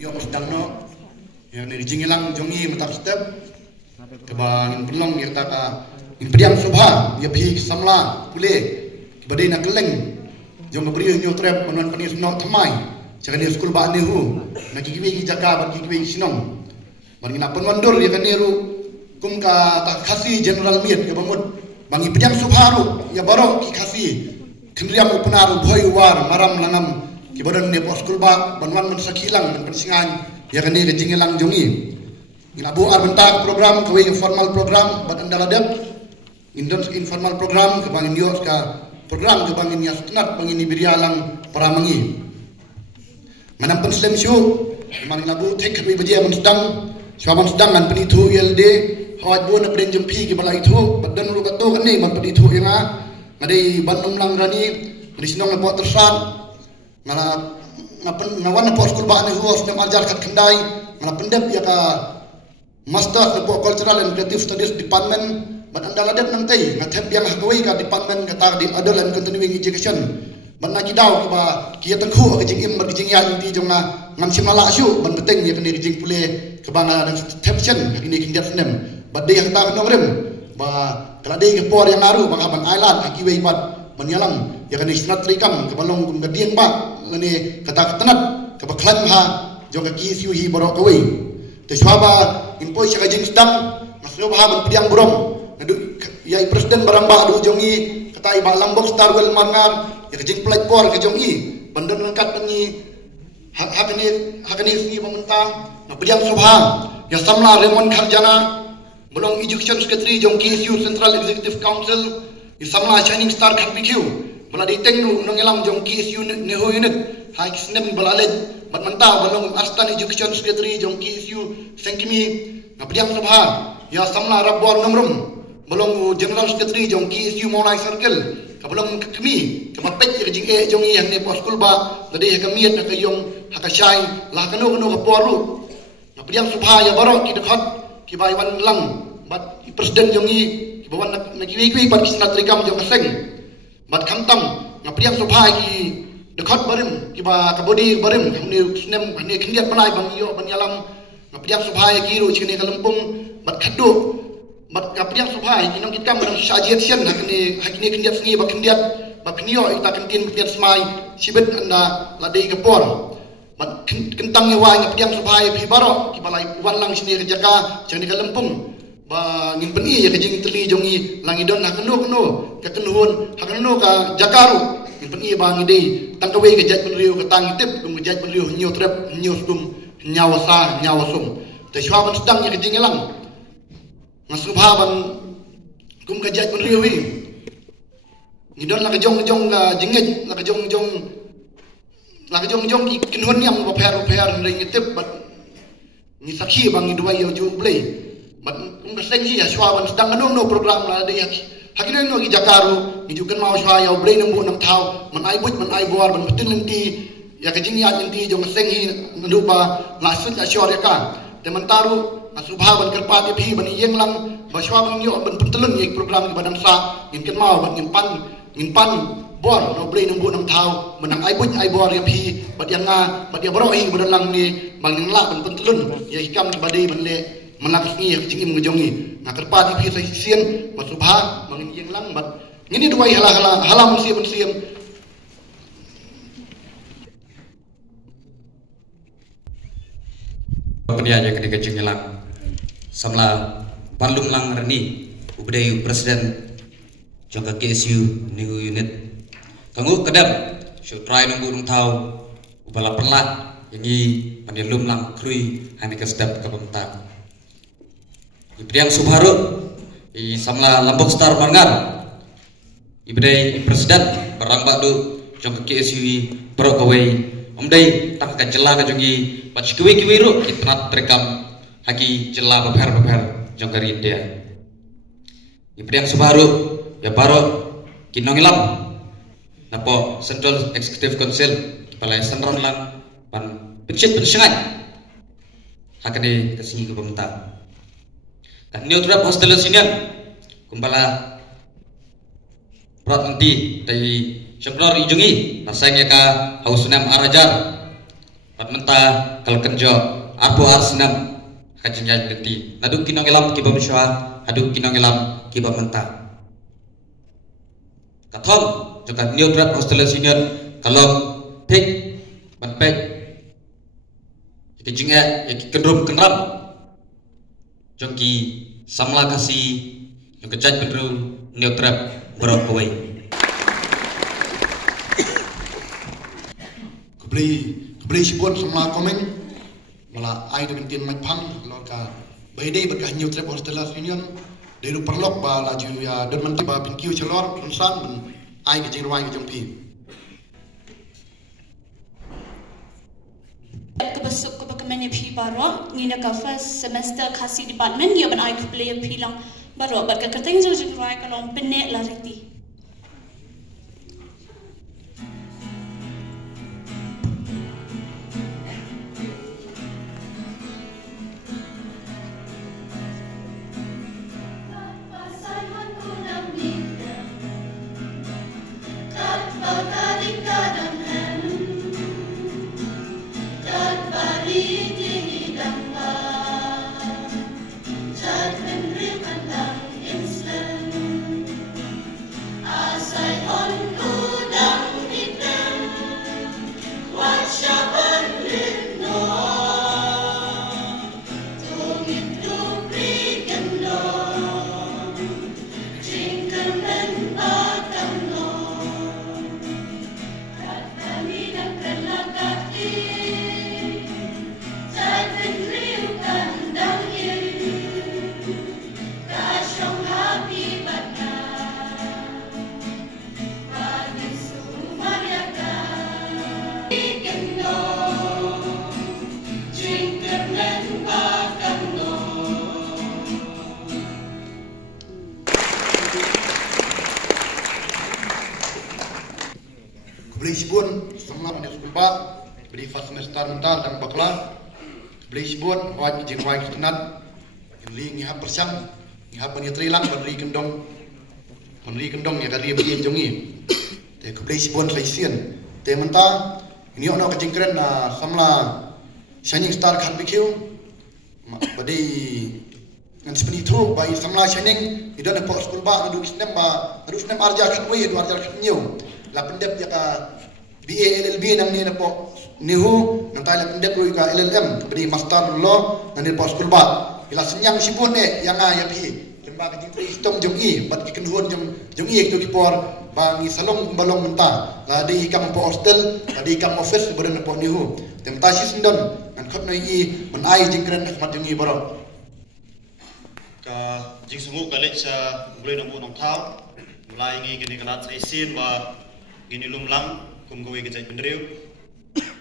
Yo sedang no yang ni jingilang jongi matak step kebang belong yang taka impediam subha ya pi samla pule kebadai nak keleng jong beri nyo trap panon panis no thamai cakani skul ba ni hu nak kiwi jaka ba kiwi sinong ban ngina panwandur ya kaniru kum ka tak khasi general miet ya bangud bang impediam subha ru ya baro ki khasi kendriam upunaru boy war maram langam kibadan ne pos skul ba banwan men sakilang men pensingan ya kani ke jingilang jongi ngina bu bentak program kawe informal program bat andala dep indon informal program ke bangin yos ka program ke bangin yas tenat bangin birialang paramangi manam penslem syu man ngina bu tek kawe bajia men sedang swaban sedang kan penitu ILD hawat bu na pren jempi ke bala itu badan lu gato kan ni man penitu yang ngadai bandung lang rani di sinong lepo tersat ngala ngawan na po skul ba ni huwas na ajar kat kendai ngala pendep ya ka master na po cultural and creative studies department ban andala dep nang tay ngathep yang hagawai ka department ka di adult and continuing education ban na kidaw ba kiya tangku ka jingim bar jing ya inti jong na ngam simala syu ban beteng ya kani jing pule ka banga dan tension kini kindiat nem ban de yang ta no rem ba kala de ke por yang aru bang ban island akiwei bat menyalang ya kani snat rikam ke balong kum gadieng ba ngani kata ketenat ke baklan ha jong ka kisiu hi borok kawe te swaba impoi sakajing sedang masno ba ban piang burom ngadu ya presiden baramba du jongi kata iba lambok star wel mangar ya kajing plate por ke jongi bandar ngkat pengi hakani ni pemerintah na piang subha ya samla remon kharjana belong education secretary jong kisiu central executive council isamla shining star khapikiu bala di tengru nongelam jong KSU neho unit hai kisnem balalej bat manta balong astan education secretary jong KSU sengkimi ngapiam sabha ya samla rabbor nomrum balong general secretary jong KSU monai circle kabalong kami kamapet ya jing e jong yang ne pos skul ba ngade kamiet nak yong hakashai la kanu kanu kaporu ngapiam sabha ya barok ki dekat ki baiwan lang bat presiden jongi bawan nak kiwi bat kisnat rikam jong seng bat kamtam ngapriam subhai ki dekat barim ki ba kabodi barim kamni snem ni kindiat panai bang yo banyalam ngapriam subhai ki ru chini kalampung bat khadu bat ngapriam subhai ki nang kitkam nang sajiat sian hakni kindiat sngi ba kindiat ba knio ita kentin kindiat smai sibet anda ladai kapor bat kentang nyawa ngapriam subhai pi baro ki balai wanlang sini kerjaka chini kalampung ba ngimpeni ya kajing teli jongi langidon hakenu kakenuhun hakenu ka jakaru ngimpeni ba ngidei tangkawe ke jat penriu ke tangitip kum jat penriu nyo trep nyo sum nyawasa nyawasum te shwaban sedang ya kajing elang ngasubhaban kum ke jat penriu wi ngidon la kajong la jingej la kajong ki kenuhun yang ba pher ngitip bat ni sakhi bang idwai yo ju blei bat ngaseng hi shwaban sedang no program la de hakina no gi jakaru ni jukan mau shwa ya brain nang bu nang thau man ai buj man ai bor ban betin nanti ya kajing ya nanti jong ngaseng hi ndu ba ngasut ya shwa ka de mantaru asubha ban kerpat phi ban yeng lang ba shwaban yo ban pentelun ye program badan sa ngin mau ban ngin pan bor no brain nang bu nang thau menang ai buj ai bor ya phi bat yang nga bat ya bro hi badan lang ni bang ning la ban pentelun ya hikam ki badai ban le manakni jingim ngejongi na kerpa di phi sien masubha mangin yeng lang bat ngini duai halam siem pediaja ketika jingilang samla palung lang reni ubdai presiden jangka KSU new unit kangu kedap show try nunggu tau ubala perlat yangi panilum lang krui hani kesdap kebentar Ibrahim Subharu i samla Lambok Star Mangar Ibrahim presiden barang badu jong KSU pro kawai omdai tak ka jela ka jongi pat kiwi ru kitnat rekam haki jela babher jong kari India Ibrahim Subharu ya baro kinongilam napo Central Executive Council balai senron lang pan pecit pensengat hakani kasih ke pemerintah kan neutrap hostel sinian kumbala prat nanti dari syukur ijungi nasanya ka hausunam arajar menta kal kenjo arbo arsenam kajinjai benti nadu kinong elam kiba miswa adu kinong elam kiba menta kathon joka new draft hostel senior kalom pek ban pek kijinga kendrum kenram jongki samla kasi yung kajaj bedru new draft berok kawai Beli sibun semua komen malah ai dengan tin mai pang lor ka baidei berkah new trip hostel union dari perlok ba laju ya dan menteri ba pinkiu celor insan men ai ke jirwai ke jompi kebesuk ke bagaimana pi baro ngina ka first semester kasi department ya ban ai ku play pilang baro berkah kerteng jo jirwai kalong penek lariti beli sibun semua pada sekolah beli first semester mental dan bakla beli sibun wajib jirwai kenat li ngihap persang ngihap penyetrilang beri kendong ya kali bagi jongi te beli sibun laisian te menta ini ono kejengkren na samla shining star khat bikiu badi ngan sipni tru bai samla shining idon po school ba adu snem arja khatwe adu arja khatnyu la pendep ya ka BA LLB nang ni na po nihu nang tayo la pendep ru ka LLM beri master law nang ni po school ba ila senyang sibun ne yang ya pi lemba ka jing sistem jongi bat ki kenduon jongi ek tu ki por bangi salong balong menta la di kam po hostel la di kam office beren po nihu tem ta si sindon nang khot noi i men ai jing kren khmat jongi boro ka jing sungu kale sa boleh namu nong thau mulai ngi gini kanat sa isin ba gini lumlang kum gawe ke jai pendriu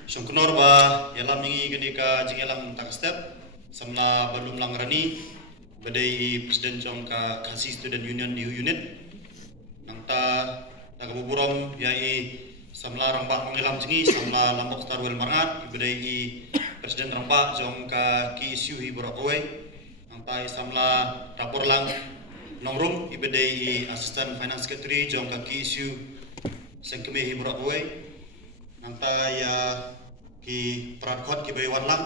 songknor ba yalam ngi gini ka jing yalam tak step samla balumlang rani badai presiden jong ka kasi student union new unit nangta nagabuburom yai samla rambak mengilam jingi samla lambok starwel mangat badai presiden rambak jong ka ki isu hi borakowe nangta samla rapor lang nongrum ibadai assistant finance secretary jong ka ki isu sengkeme hi borakowe nangta ya ki prakhot ki baywan lang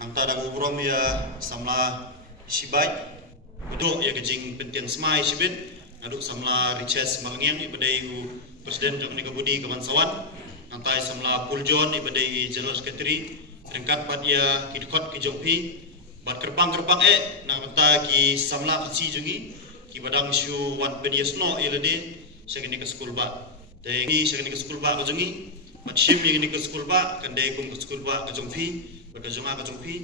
nangta daguburom ya samla sibai uduk ya kejing penting semai sibit aduk samla riches mangyang ibadai presiden jong nika budi kemansawan nantai samla puljon ibadai general secretary ringkat pat ya kidkhot ki jongpi bat kerbang nangta ki samla kasi jongi ki badang syu wan bediasno ilade segini ke school ba dengi segini ke school ba jongi bat shim ni ke school ba kandai kum ke school ba ke jongpi baka jonga ke jongpi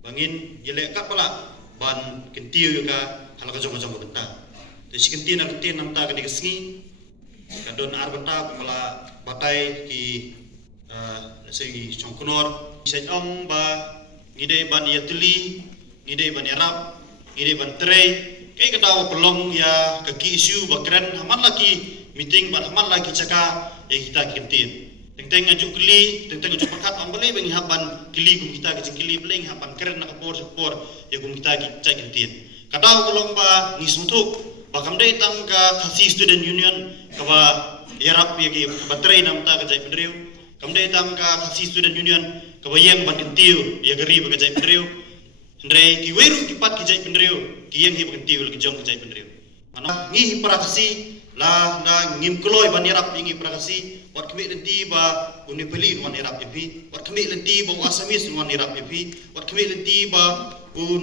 bangin yelek kap pala ban kentiu ka halaka jong-jong benta te sikentin na kentin namta ka digesngi kadon arbenta kumala batai ki segi chongkonor sejong ba ngide ban yatli ngide ban yarap ngide ban trei kai kadaw pelong ya kaki isu bakran haman lagi meeting ban haman lagi caka ya kita kentin teng aju keli teng aju pakat ambale bengi hapan keli kum kita ke keli beleng hapan keren nak por ya kum kita ki cai kentin kadaw kolong ba ni suntuk bakam dai tang ka kasi student union ka ba yarap ya ki batrai nam ta ka jai pendriu kam dai tang ka kasi student union kabayang ban kentiu ya geri ba jai pendriu ndre ki weru ki pat ki jai pendriu ki yang hi ba kentiu ki jong jai pendriu mana ngi prakasi la na ngim kloy ban irap ngi prakasi wat kemi lenti ba uni peli wan irap epi wat kemi lenti ba asamis wan irap epi wat kemi lenti ba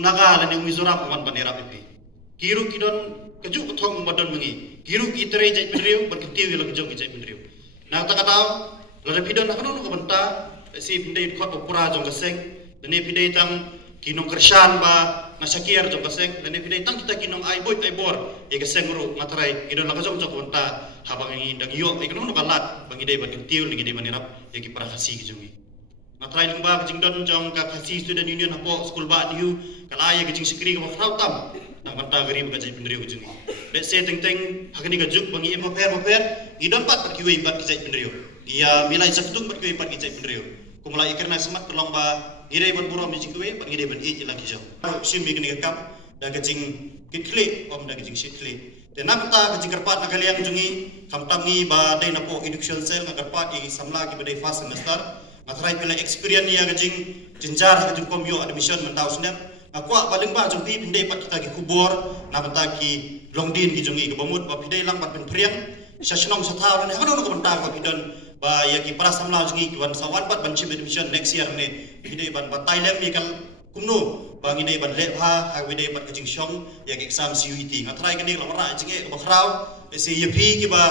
naga la ne mizoram wan ban irap epi kiru kidon kejuk thong badon mengi kiru ki tere jai pendriu ban kentiu la ki jong jai pendriu na ta katau la pidon na kanu ka banta si pindai khot opura jong kaseng dane pindai tang kinong kershan ba nasakir jong kaseng dane pindai tang kita kinong aibor ye kaseng ru matrai kidon la jong jong banta habang ngi dang yo ikno no kalat bangi dai ban kentiu lagi dai banirap ye ki prakasi ki jongi matrai lingba jing don jong ka kasi student union hapo school ba diu kalaya ki jing sikri ka frau tam nang banta gari ba jai pendriu ki jongi be se teng teng hagani ka juk bangi mo per idon pat ki wei bat ki jai pendriu ia milai saktung bat ki pat ki jai pendriu kumulai karena semat tolong ba ngidai ban burom jing kuwe bat ngidai ban i lagi jong sim mi kini kap da ka jing kitkle om da ka jing sitkle tenam ta ka jing karpat na kaliang jungi kamtangi ba dai na po education cell na karpat i samla ki badai first semester matrai pila experience ya ka jing jinjar ka jing komyo admission mentau snap akwa paling ba jong pi pindai pat kita ki kubor na bata ki longdin ki jungi ka bamut ba pindai lang bat pen priang sasnong sathaw ne hanu ko banta ka pidon ba ya ki para samla jungi wan sawan bat ban chim admission next year ne pindai ban batai lem mi kal kumno ba ngi ban le ha ha wi dei ban ka jing shong ya ki exam CUET ngatrai ka ni la ra jinge ka khrau se yepi ki ba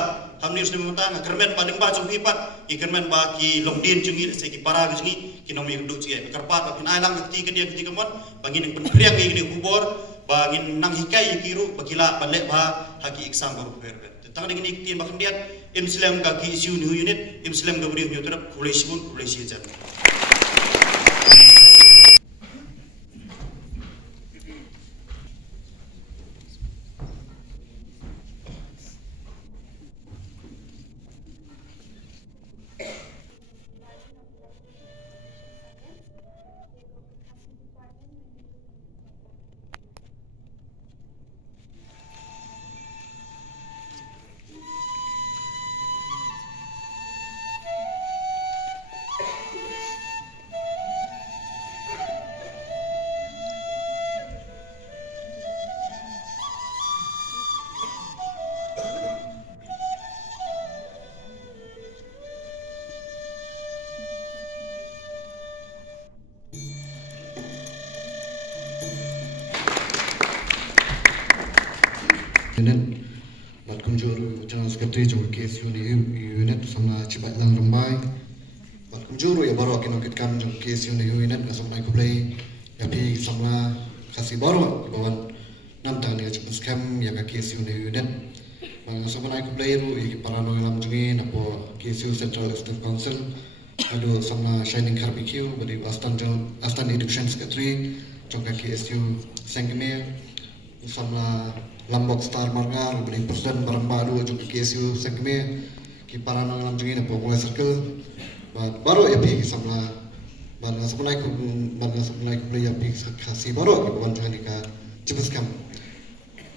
hamni usne mata nga kermen paling ba jong pi pat ki kermen ba ki longdin jungi se ki para jungi ki nomi ndu chi ka karpat ba pinai lang ti ka dia ti ka mon ba ngi pen priang ngi ni kubor ba ngi nang hikai kiru ba kila ban le ba ha ki exam baru per tang ni tin ba kendiat Islam ka ki isu new unit Islam ka beri nyu terap kulai simun kulai sijan unit bat kumjor general secretary jong KSU ni unit sama cibat lang rambai bat kumjor ya baru akin okit kam jong KSU ni unit na sama ko play ya pi sama kasih baru bawan nam tang ni cibat scam ya ka KSU ni unit bang sama ko play ru ya para no lam jungi na po KSU Central Staff Council ado sama shining barbecue bari astan education secretary jong ka KSU sengkemir sama Lambok Star Margar beri presiden barang baru juga KSU sengkeme ki para nang jungi na pokok circle baru ya pi samla bana samlai ku ya pi kasih baru ki bukan jangan ka cipus kam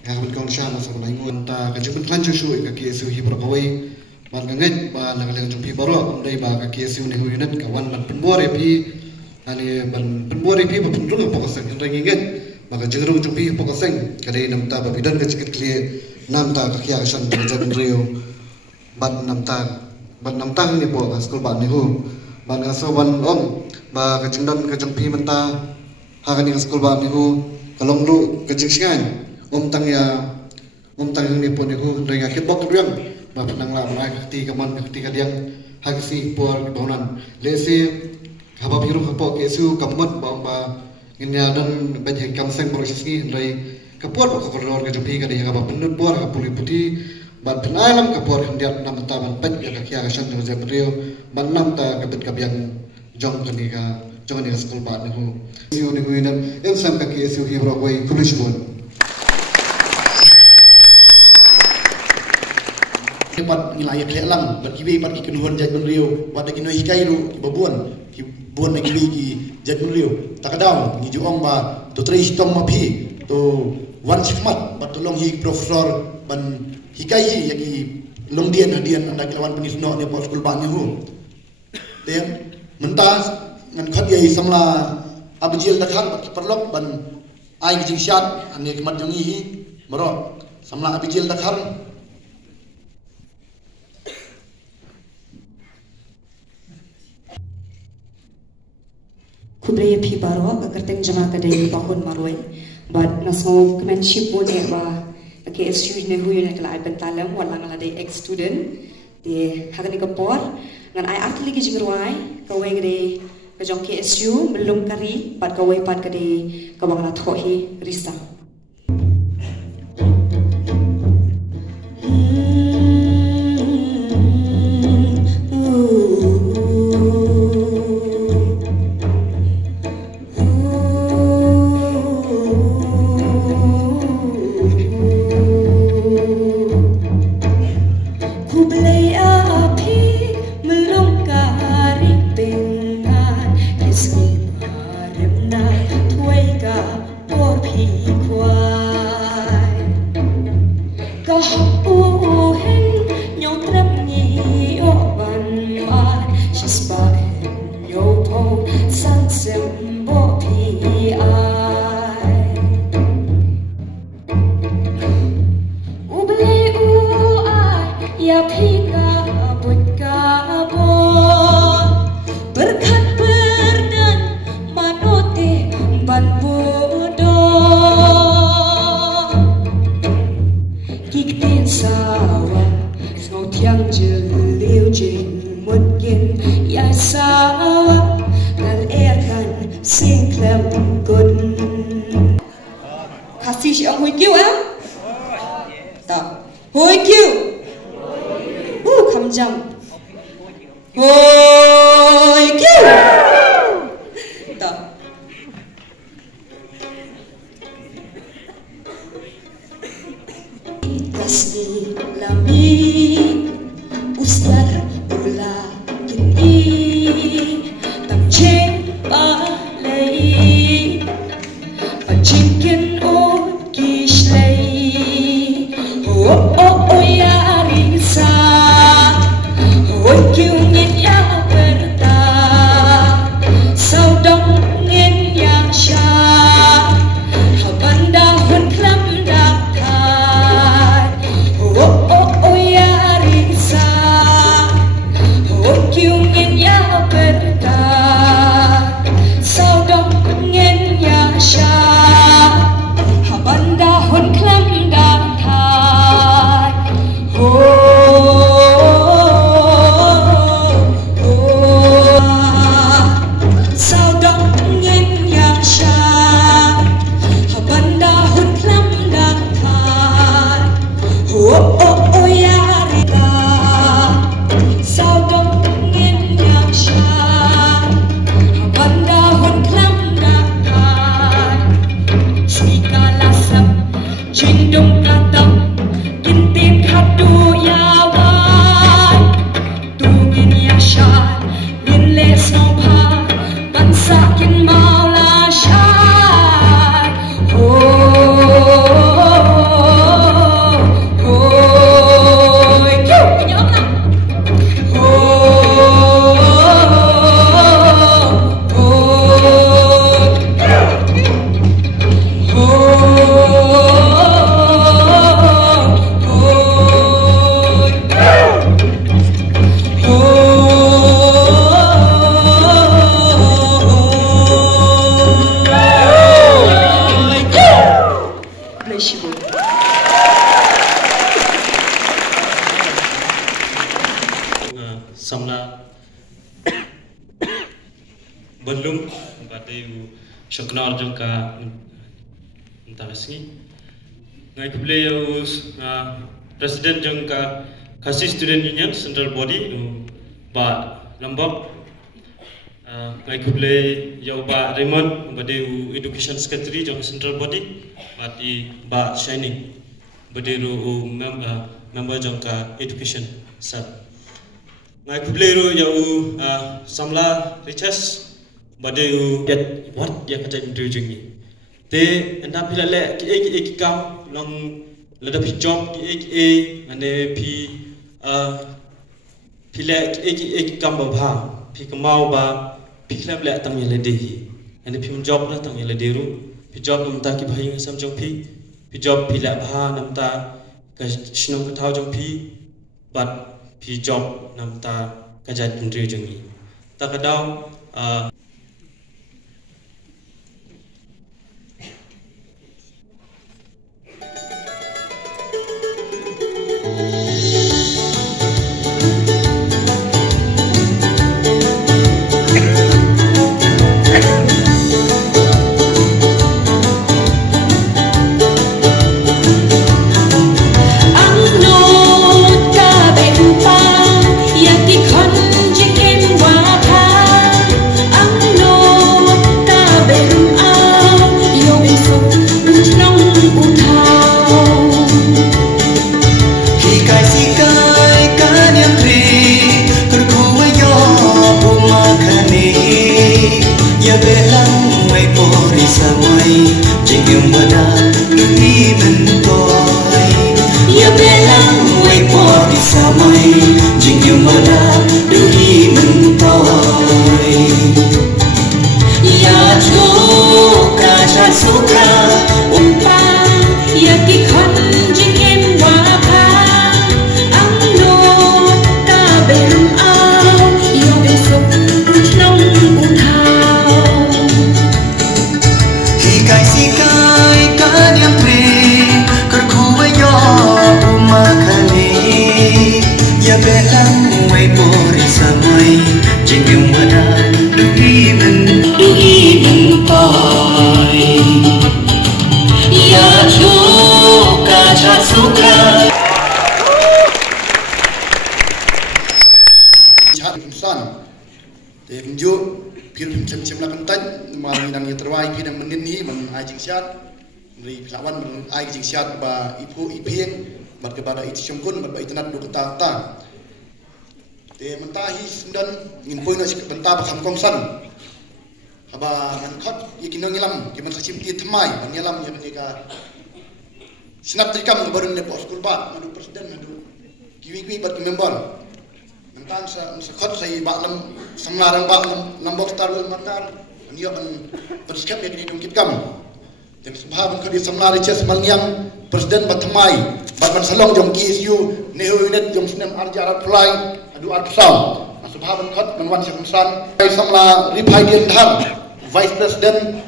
ya kan kau syama samlai ngun ta ka jupun klanju shu ka KSU hi berkawai ban nget ba nang leng jumpi baru dai ba ka KSU ni unit ka wan ban penbuar ya pi ani ban penbuar ya pi ba pendung pokok seng nget maka jengrung jumpi pokoseng kadai namta babidan ke cikit kli namta kakia asan jajan rio ban namta ni po skul ban ni hu ban aso ban om ba kajingdan kajumpi menta hakani skul ban ni hu kalong lu kajingsingan om tang ni po ni hu renga kitbok riang ba penang la mai kati kaman kati kadiang haksi por bangunan lesi haba biru hapo kesu kamot ba inya dan banyak kamseng proses ni dari kapur ke koridor ke jumpi kadang yang apa penut buar ke puli putih ban penalam kapur hendak nam taman pen ya kakia kasan dengan jabrio ban nam ta kabet kabiang jong kenika jong ni sekolah bat ni hu siu ni hu dan yang sampai ke siu hi berway kulisbun Pat nilai kelang berkibi pat ikenuan jat menrio pada kinu hikai ru babuan buan lagi ki jat menrio takadau ngi juong ba to tre istom mapi to wan sikmat bat tolong hi profesor ban hikai hi yagi longdian hadian anda kelawan penisno ni pos skul ban hu tem mentas ngan khat ye samla abjil ta khan perlok ban ai jing syat ane kemat jongi hi maro samla abjil ta khan kublai phi baro kerteng jama kadai bahun maroi but naso kemenship bone ba KSU ne huyu ne kala bentalam wala ngala dei ex student de hagani kapor ngan ai atli ki jingruai kawe gede ka jong KSU belum kari pat kawe pat kade ka bangla thohi risa President jangka Khasi Student Union Central Body ba Lombok ngai kuble yau ba Raymond bade Education Secretary jangka Central Body ba Shining bade member jangka Education sab ngai kuble yau samla Richas bade what yang kerja introducing te anda pilale ki kam long lada pi job ki ane pi le ki kam ba pi kamau ba Pilam le tang yele dehi. Ane pim job la tang yele deru. Pi job namta ki bhai ngasam jong pi. Pi job pi la bha namta ka shnong ka thau jong pi. But pi job namta ka jat ndri jong ni. Ta ka daw siat ba ipu ipieng bat kepada itu syungkun bat internet do kata ta te mentahi sendan ngin poina sik benta ba kham kongsan haba man khat yikin ngilam ki man sachim ti thamai ngilam ya ka sinap trikam baru ne pos kulba madu presiden madu kiwi bat member mentan sa khat sai ba lam samlarang ba lam box tarul matar aniya ban persikap ya ni dungkit kam dan sebab kau di semnar iches malngiang presiden batmai batman salong jong KSU nehu unit jong snem arjarat pulai adu arsam sebab kau menwan semsan samla ripai dian dhar vice president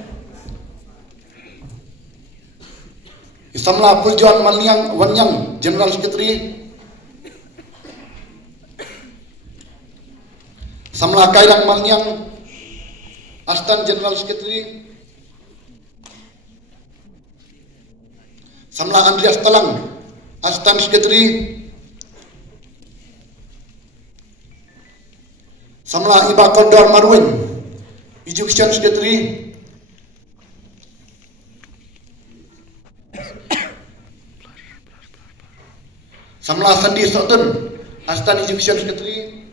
samla puljuan malngiang wanyang general secretary samla kairang malngiang astan general secretary Samla Andreas Talang, Astan Secretary. Samla Iba Kondor Marwin, Education Secretary. Samla Sandi Sotun, Astan Education Secretary.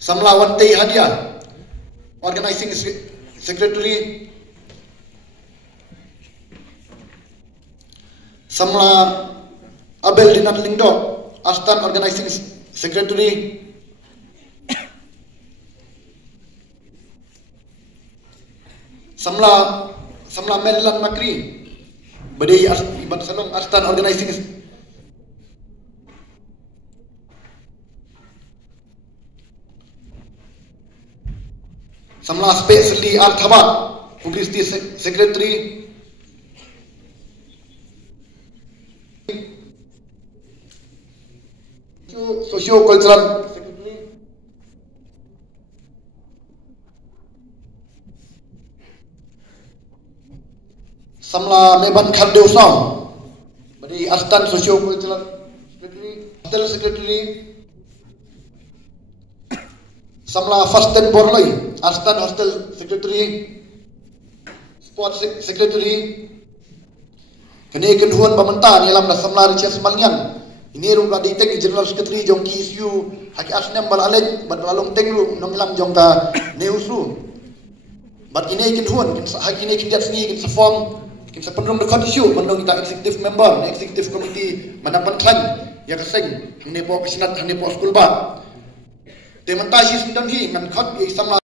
Samla Wante Hadia, Organizing Secretary. Samla Abel Dinan Lingdo, Astan Organizing Secretary. Samla Melilan Makri, Badai Ibat Salong Astan Organizing. Samla Spesli Al-Thabat, Publicity Secretary. Socio-Cultural Secretary. Samla Meban Khaldew Song, Badi Astan Socio-Cultural Secretary. Hostel Secretary. Samla Fasten Borloi, Astan Hostel Secretary. Sport Secretary. Kenekan Huan Bamenta Nilam na Samla Riches Malnyan. Ini rumah di teng General Secretary jong KSU haki asnem balalek bat balalong teng lu nong ilam jong ka neusru bat ini kin huan kin haki ini kin jat sini kin sa form kin sa pendrong dekat isu pendrong kita executive member executive committee manapan klan ya keseng hang ne po kisinat hang ne po school ba te mentahi sendan hi ngan khat i sama